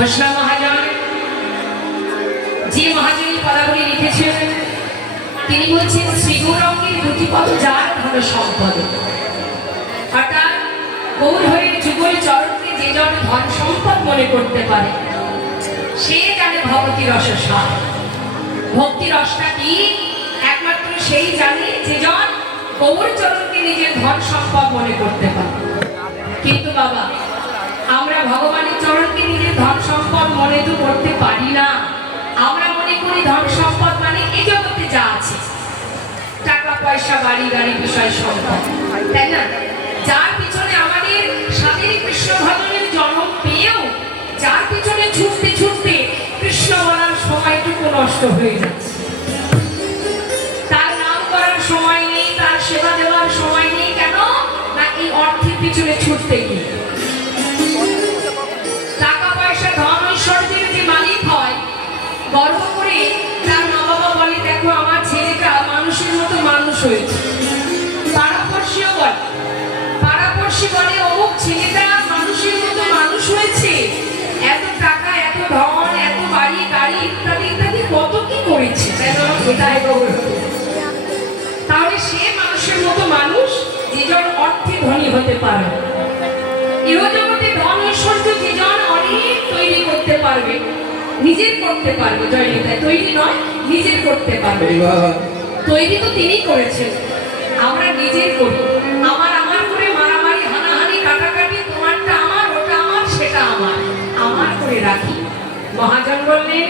ঘোষণা মহাজন যে মহাজনী পদাবলী লিখেছেন তিনি বলছেন শ্রী গৌরাঙ্গের দুটি পদ যার ধন সম্পদ, অর্থাৎ গৌর হয়ে যুগল চরণকে যে জন ধন সম্পদ মনে করতে পারে সে জানে ভক্তি রসস্বাদ। ভক্তি রসটা কি একমাত্র সেই জানে যে জন গৌর চরণকে নিজের ধন সম্পদ মনে করতে পারে। কিন্তু বাবা আমরা ভগবানের চরণকে নিজের ধন সম্পদ মনে তো করতে পারি না। আমরা মনে করি ধন সম্পদ মানে এই জগতে যা আছে, টাকা পয়সা বাড়ি গাড়ি বিষয় সম্পদ, তাই না? যার পিছনে আমাদের স্বামীর কৃষ্ণ ভজনের জন্ম পেয়েও যার পিছনে ছুটতে ছুটতে কৃষ্ণ বলার সময়টুকু নষ্ট হয়ে যাচ্ছে, তার নাম করার সময় নেই, তার সেবা দেওয়ার সময় নেই। কেন না এই অর্থের পিছনে ছুটতে গিয়ে টাকা পয়সা ধন ঐশ্বর্যের যে মালিক হয় গর্ব করে তার মা বাবা বলে দেখো আমার ছেলেটা মানুষের মতো মানুষ হয়েছে। পাড়াপড়শিও বলে, পাড়াপড়শি বলে অমুক ছেলেটা মানুষের মতো মানুষ হয়েছে, এত টাকা এত ধন এত বাড়ি গাড়ি ইত্যাদি ইত্যাদি কত কি করেছে, তাহলে সে মানুষের মতো মানুষ যেজন অর্থে ধনী হতে পারে। ইহজগতে ধন ঐশ্বর্য যেজন অনেক তৈরি করতে পারবে, নিজের করতে পারবে, জয়নিতাই তৈরি নয় নিজের করতে পারবে। তৈরি তো তিনি করেছেন, আমরা নিজের করি। আমার আমার করে মারামারি হানাহানি কাটাকাটি, তোমারটা আমার ওটা আমার সেটা আমার আমার করে রাখি। মহাজন বললেন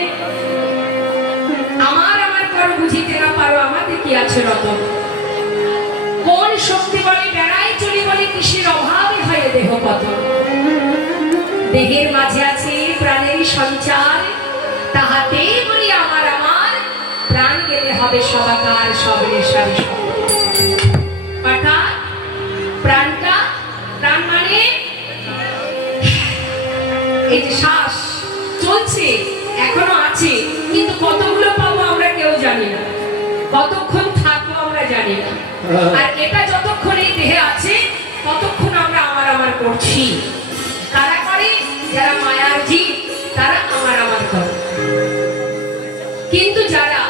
আমার আমার করো বুঝিতে না পারো আমাদের কি আছে রতন। কোন শক্তি বলে বেড়াই চলি বলে কৃষির অভাবে হয় দেহ পতন। দেহের মাঝে আছে প্রাণের সঞ্চার, তাহাতে বলি আমার আমার প্রাণ গেলে হবে সবাকার সবরে সারি। অর্থাৎ প্রাণটা, প্রাণ মানে এই যে শ্বাস চলছে এখনো আছে, কিন্তু কতগুলো পাবো আমরা কেউ জানি না, কতক্ষণ থাকবো আমরা জানি না। আর এটা যতক্ষণ এই দেহে আছে ততক্ষণ আমরা আমার আমার করছি। তারা করে যারা মায়ার জীব, তারা আমার আমার করে। কিন্তু যারা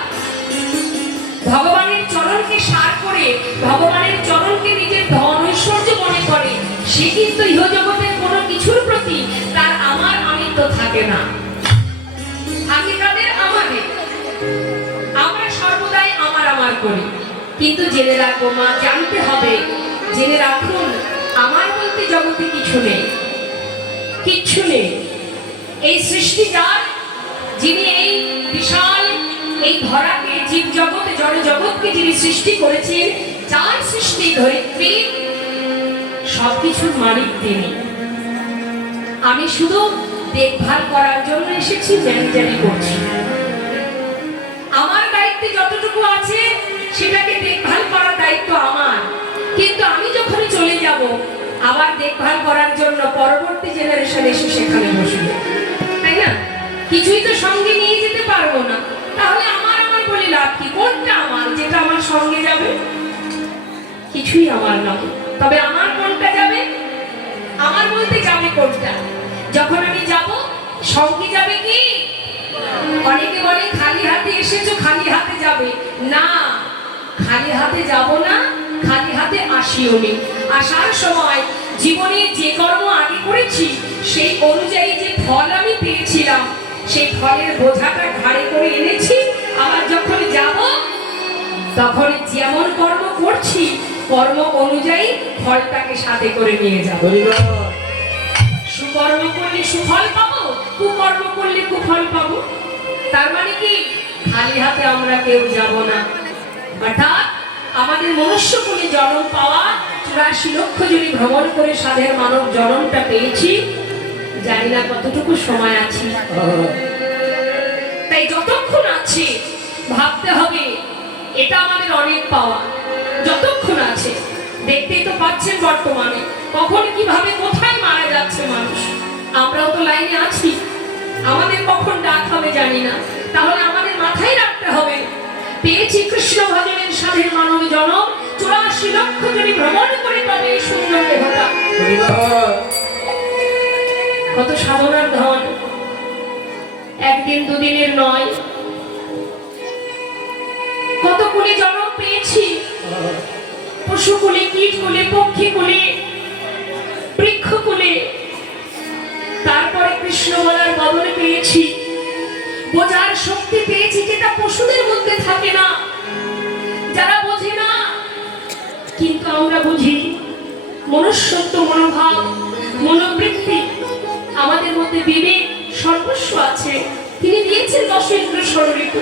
ভগবানের চরণকে সার করে ভগবানের চরণকে নিজের ধন ঐশ্বর্য মনে করে সে কিন্তু ইহজগতের কোনো কিছুর প্রতি তার আমার আমিত্ব থাকে না। থাকে তাদের আমাদের, আমরা সর্বদাই আমার আমার করি। কিন্তু জেনে রাখবো মা, জানতে হবে, জেনে রাখুন আমার বলতে জগতে কিছু নেই, কিচ্ছু নেই। এই সৃষ্টি যার, যিনি এই বিশাল এই ধরাকে জীব জগৎ জড় জগৎকে যিনি সৃষ্টি করেছেন, যার সৃষ্টি ধরিত্রী সবকিছুর মালিক তিনি। আমি শুধু দেখভাল করার জন্য এসেছি, জানি জানি করছি। আমার দায়িত্বে যতটুকু আছে সেটাকে দেখভাল করার দায়িত্ব আমার। কিন্তু আমি যখনই চলে যাব আবার দেখভাল করার জন্য পরবর্তী জেনারেশন এসে সেখানে বসবে, তাই না? কিছুই তো সঙ্গে নিয়ে যেতে পারবো না, তাহলে আমার আমার বলে লাভ কি? কোনটা আমার যেটা আমার সঙ্গে যাবে? কিছুই আমার নয়। তবে আমার কোনটা যাবে? আমার বলতে যাবে কোনটা? যখন আমি যাব সঙ্গে যাবে কি? অনেকে বলে খালি হাতে এসেছো খালি হাতে যাবে না, খালি হাতে যাব না, খালি হাতে আসিও নি। আসার সময় জীবনে যে কর্ম আগে করেছি সেই অনুযায়ী যে ফল আমি পেয়েছিলাম সেই ফলের বোঝাটা ঘাড়ে করে এনেছি। আবার যখন যাব তখন যেমন কর্ম করছি কর্ম অনুযায়ী ফলটাকে সাথে করে নিয়ে যাব। সুকর্ম করলে সুফল পাবো, কুকর্ম করলে কুফল পাবো। তার মানে কি খালি হাতে আমরা কেউ যাব না। অর্থাৎ আমাদের মনুষ্য কুলে জন্ম পাওয়া ৮৪ লক্ষ যদি ভ্রমণ করে সাধের মানব জন্মটা পেয়েছি, জানি না কতটুকু সময় আছে। তাই যতক্ষণ আছে ভাবতে হবে এটা আমাদের অনেক পাওয়া। যতক্ষণ আছে দেখতেই তো পাচ্ছেন বর্তমানে কখন কিভাবে কোথায় মারা যাচ্ছে মানুষ। আমরাও তো লাইনে আছি, আমাদের কখন ডাক হবে জানি না। তাহলে আমাদের মাথায় রাখতে হবে পেয়েছি কৃষ্ণ ভজনের সাধের মানব জনম, ৮৪ লক্ষ যদি ভ্রমণ করে পাবে এই সুন্দর দেহটা। কত সাধনার ধন, একদিন দুদিনের নয়, কত কুলে জন্ম পেয়েছি, পশু কুলে, কীট কুলে, পক্ষী কুলে, বৃক্ষ কুলে। তারপরে কৃষ্ণ বলার বদলে পেয়েছি, বোঝার শক্তি পেয়েছি, যেটা পশুদের মধ্যে থাকে না, যারা বোঝে না। কিন্তু আমরা বুঝি। মনুষ্যত্ব, মনোভাব, মনোবৃত্তি, আমাদের মধ্যে বিবেক সর্বস্ব আছে। তিনি দিয়েছেন 10 ইন্দ্র ষড়ঋতু।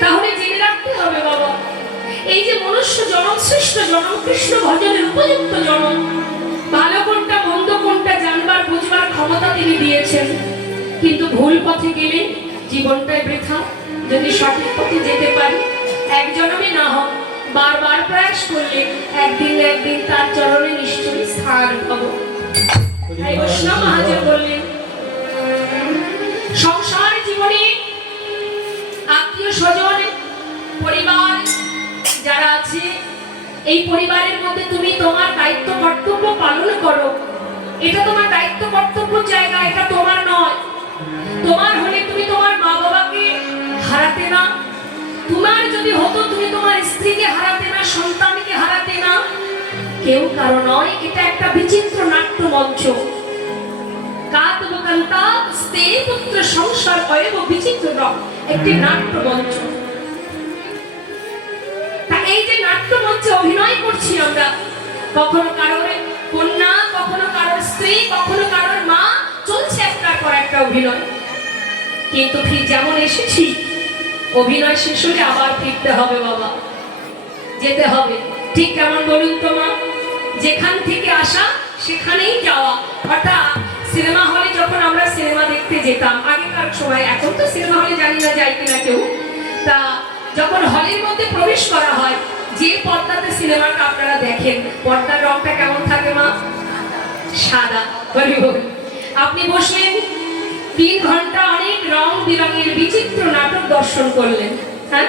তাহলে জেনে রাখতে হবে বাবা, এই যে মনুষ্য জনম, শ্রেষ্ঠ জনম, কৃষ্ণ ভজনের উপযুক্ত জনম, ভালো কোনটা মন্দ কোনটা জানবার বুঝবার ক্ষমতা তিনি দিয়েছেন। কিন্তু ভুল পথে গেলে জীবনটাই বৃথা। যদি সঠিক পথে যেতে পারি, এক জন্মে না হোক বারবার প্রয়াস করলে একদিন না একদিন তার চরণে নিশ্চয়ই স্থান পাবো। তাই বৈষ্ণব মহাজন বললেন, সংসার জীবনে আত্মীয় স্বজন, পরিবার যারা আছে, এই পরিবারের মধ্যে তুমি তোমার দায়িত্ব কর্তব্য পালন করো। এটা তোমার দায়িত্ব কর্তব্য জায়গা, এটা তোমার নয়। তোমার হলে তুমি তোমার মা বাবাকে হারাতে না, তোমার যদি হতো তুমি তোমার স্ত্রীকে হারাতে না, সন্তানকে হারাতে না। কেউ কারো নয়, এটা একটা বিচিত্র নাট্য মঞ্চ। পুত্র সংসার অয়ব বিচিত্র একটি নাট্য মঞ্চ। তা এই যে নাট্য মঞ্চে অভিনয় করছি আমরা, কখনো কারোর কন্যা, কখনো কারোর স্ত্রী, কখনো কারোর মা, চলছে একটার পর একটা অভিনয়। কিন্তু ঠিক যেমন এসেছি, অভিনয় শেষ হলে আবার ফিরতে হবে বাবা, যেতে হবে। ঠিক কেমন বলুন তো মা? যেখান থেকে আসা সেখানেই যাওয়া। অর্থাৎ সিনেমা হলে যখন আমরা সিনেমা দেখতে যেতাম আগেকার সময়, এখন তো সিনেমা হলে জানি না যায় কিনা কেউ, তা যখন হলের মধ্যে প্রবেশ করা হয়, যে পর্দাতে সিনেমাটা আপনারা দেখেন, পর্দার রংটা কেমন থাকে মা? সাদা। আপনি বসলেন 3 ঘন্টা, অনেক রং বিরঙের বিচিত্র নাটক দর্শন করলেন। হ্যাঁ,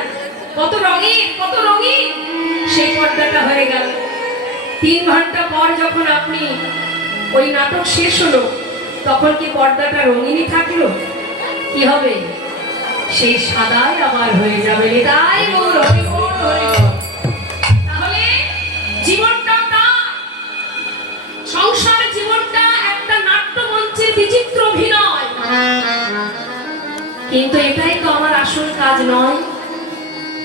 কত রঙের, কত রঙিন সেই পর্দাটা হয়ে গেল। 3 ঘন্টা পর যখন আপনি ওই নাটক শেষ হলো, তখন কি পর্দাটা রঙিনই থাকলো? কি হবে? সেই সাদাই আবার হয়ে যাবে। তাই তাহলে জীবনটা, সংসার জীবনটা একটা নাট্যমঞ্চের বিচিত্র অভিনয়। কিন্তু এটাই তো আমার আসল কাজ নয়।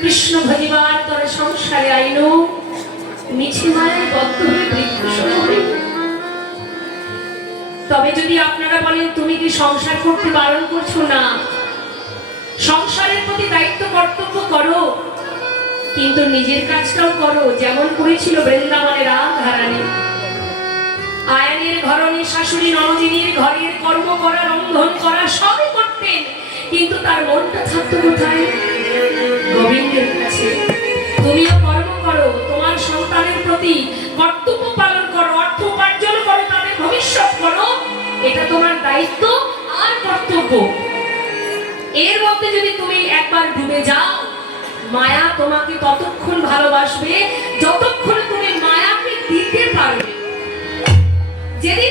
কৃষ্ণ ভজিবার তরে সংসারে আইনো, মিছে মায়ায় বদ্ধ হয়ে বৃক্ষশন হই। তবে যদি আপনারা বলেন তুমি কি সংসার করতে বারণ করছো? না, সংসারের প্রতি দায়িত্ব কর্তব্য করো, কিন্তু নিজের কাজটাও করো। যেমন করেছিল বৃন্দাবনের রাধারানী। আয়ানের ঘরণী, শাশুড়ি ননদিনীর ঘরের কর্ম করা, রন্ধন করা সবই করতেন, কিন্তু তার মনটা থাকতো কোথায়? গোবিন্দের কাছে। তুমিও কর্ম করো, তোমার সন্তানের প্রতি কর্তব্য পালন করো, অর্থ উপার্জন করো, তাদের ভবিষ্যৎ করো। এটা তোমার দায়িত্ব আর কর্তব্য। এর মধ্যে যদি তুমি একবার ডুবে যাও, মায়া তোমাকে ততক্ষণ ভালোবাসবে যতক্ষণ তুমি মায়াকে দিতে পারবে। যেদিন